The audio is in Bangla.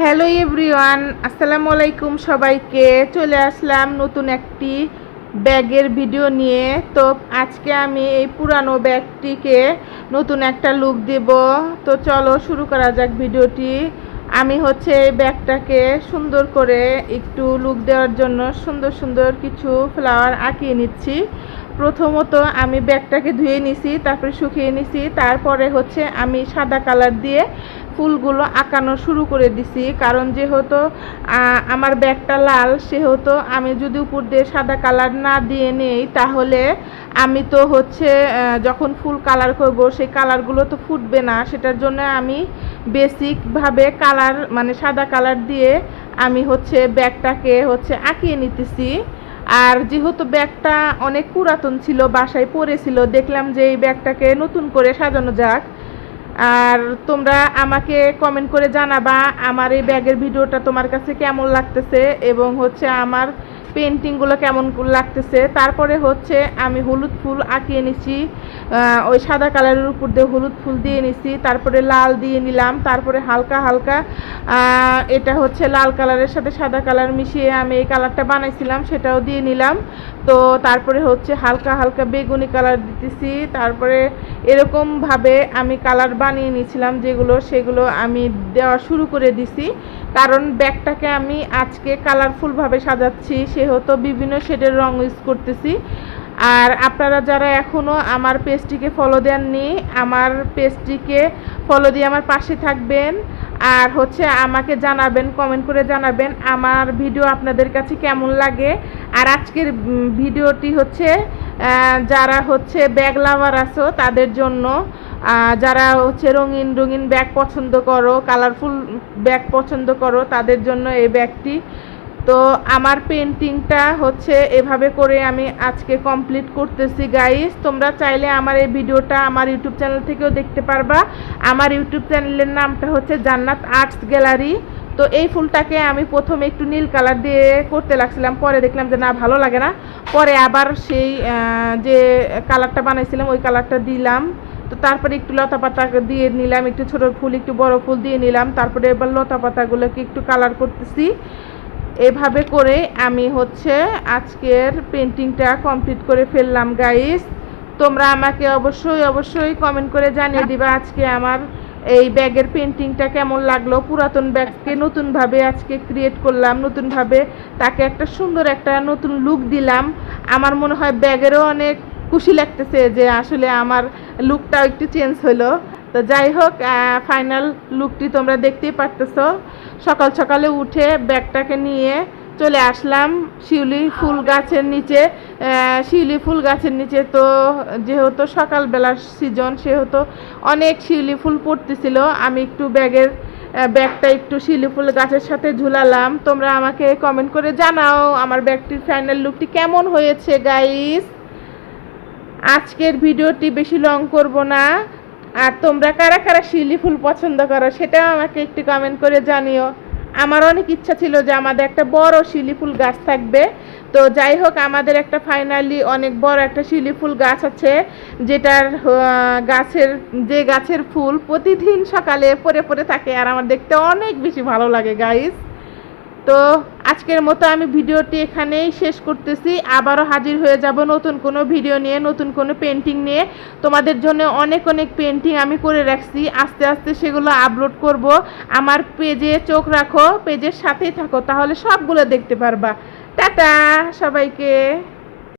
হ্যালো এভরিওয়ান, আসসালামু আলাইকুম। সবাইকে চলে আসলাম নতুন একটি ব্যাগের ভিডিও নিয়ে। তো আজকে আমি এই পুরানো ব্যাগটিকে নতুন একটা লুক দেব। তো চলো শুরু করা যাক ভিডিওটি। আমি এই ব্যাগটাকে সুন্দর করে একটু লুক দেওয়ার জন্য সুন্দর সুন্দর কিছু ফ্লাওয়ার আঁকিয়ে নিচ্ছি। প্রথমত আমি ব্যাগটাকে ধুয়ে নিছি, তারপরে শুকিয়ে নিছি, তারপরে আমি সাদা কালার দিয়ে ফুলগুলো আঁকানো শুরু করে দিছি। কারণ যেহেতু আমার ব্যাগটা লাল, সেহেতু আমি যদি উপর দিয়ে সাদা কালার না দিয়ে নেই তাহলে আমি তো যখন ফুল কালার করব সেই কালারগুলো তো ফুটবে না। সেটার জন্য আমি বেসিকভাবে কালার মানে সাদা কালার দিয়ে আমি ব্যাগটাকে আঁকিয়ে নিতেছি। আর যেহেতু ব্যাগটা অনেক পুরাতন ছিল, বাসায় পড়েছিল, দেখলাম যে এই ব্যাগটাকে নতুন করে সাজানো যাক। আর তোমরা আমাকে কমেন্ট করে জানাবা আমার এই ব্যাগের ভিডিওটা তোমার কাছে কেমন লাগতেছে এবং আমার পেন্টিংগুলো কেমন লাগতেছে। তারপরে আমি হলুদ ফুল আঁকিয়ে নিছি, ওই সাদা কালারের উপর দিয়ে হলুদ ফুল দিয়ে নিছি, তারপরে লাল দিয়ে নিলাম, তারপরে হালকা হালকা এটা লাল কালারের সাথে সাদা কালার মিশিয়ে আমি এই কালারটা বানাইছিলাম, সেটাও দিয়ে নিলাম। তো তারপরে হালকা হালকা বেগুনি কালার দিতেছি। তারপরে এরকমভাবে আমি কালার বানিয়ে নিয়েছিলাম, সেগুলো আমি দেওয়া শুরু করে দিছি। কারণ ব্যাগটাকে আমি আজকে কালারফুলভাবে সাজাচ্ছি, সেহেতু বিভিন্ন শেডের রং ইউজ করতেছি। আর আপনারা যারা এখনও আমার পেজটিকে ফলো দেননি, আমার পেজটিকে ফলো দিয়ে আমার পাশে থাকবেন। আর আমাকে জানাবেন, কমেন্ট করে জানাবেন আমার ভিডিও আপনাদের কাছে কেমন লাগে। আর আজকের ভিডিওটি যারা ব্যাগ লাভার আছো তাদের জন্য, যারা রঙিন রঙিন ব্যাগ পছন্দ করো, কালারফুল ব্যাগ পছন্দ করো, তাদের জন্য এই ব্যাগটি। তো আমার পেন্টিংটা এভাবে করে আমি আজকে কমপ্লিট করতেছি গাইস। তোমরা চাইলে আমার এই ভিডিওটা আমার ইউটিউব চ্যানেল থেকেও দেখতে পারবা। আমার ইউটিউব চ্যানেলের নামটা জান্নাত আর্টস গ্যালারি। তো এই ফুলটাকে আমি প্রথমে একটু নীল কালার দিয়ে করতে লাগছিলাম, পরে দেখলাম যে না, ভালো লাগে না, পরে আবার সেই যে কালারটা বানাইছিলাম ওই কালারটা দিলাম। তো তারপরে একটু লতা পাতা দিয়ে নিলাম, একটু ছোট ফুল একটু বড় ফুল দিয়ে নিলাম, তারপরে এবার লতা পাতাগুলোকে একটু কালার করতেছি। এভাবে করে আমি আজকের পেন্টিংটা কমপ্লিট করে ফেললাম গাইস। তোমরা আমাকে অবশ্যই কমেন্ট করে জানিয়ে দিবা আজকে আমার এই ব্যাগের পেন্টিংটা কেমন লাগলো। পুরাতন ব্যাগকে নতুনভাবে আজকে ক্রিয়েট করলাম, নতুনভাবে তাকে একটা সুন্দর একটা নতুন লুক দিলাম। আমার মনে হয় ব্যাগেরও অনেক খুশি লাগতেছে যে আসলে আমার লুকটাও একটু চেঞ্জ হলো। তো যাই হোক, ফাইনাল লুকটি তোমরা দেখতেই পারতেছো। সকাল সকালে উঠে ব্যাগটাকে নিয়ে চলে আসলাম শিউলি ফুল গাছের নিচে। শিউলি ফুল গাছের নিচে তো যেহেতু সকালবেলার সিজন, সেহেতু অনেক শিউলি ফুল পড়তেছিল। আমি একটু ব্যাগটা একটু শিউলি ফুল গাছের সাথে ঝুলালাম। তোমরা আমাকে কমেন্ট করে জানাও আমার ব্যাগটির ফাইনাল লুকটি কেমন হয়েছে গাইস। আজকের ভিডিওটি বেশি লং করব না। আর তোমরা কারা কারা শিউলি ফুল পছন্দ করো সেটাও আমাকে একটু কমেন্ট করে জানিও। আমার অনেক ইচ্ছা ছিল যে আমাদের একটা বড় শিউলি ফুল গাছ থাকবে। তো যাই হোক, আমাদের একটা ফাইনালি অনেক বড় একটা শিউলি ফুল গাছ আছে, যেটার গাছের ফুল প্রতিদিন সকালে পড়ে পড়ে থাকে, আর আমার দেখতে অনেক বেশি ভালো লাগে গাইস। তো আজকের মতো আমি ভিডিওটি এখানেই শেষ করতেছি। আবারও হাজির হয়ে যাব নতুন কোনো ভিডিও নিয়ে, নতুন কোনো পেন্টিং নিয়ে। তোমাদের জন্য অনেক অনেক পেন্টিং আমি করে রাখছি, আস্তে আস্তে সেগুলো আপলোড করব। আমার পেজে চোখ রাখো, পেজের সাথেই থাকো, তাহলে সবগুলো দেখতে পারবা। টাটা সবাইকে।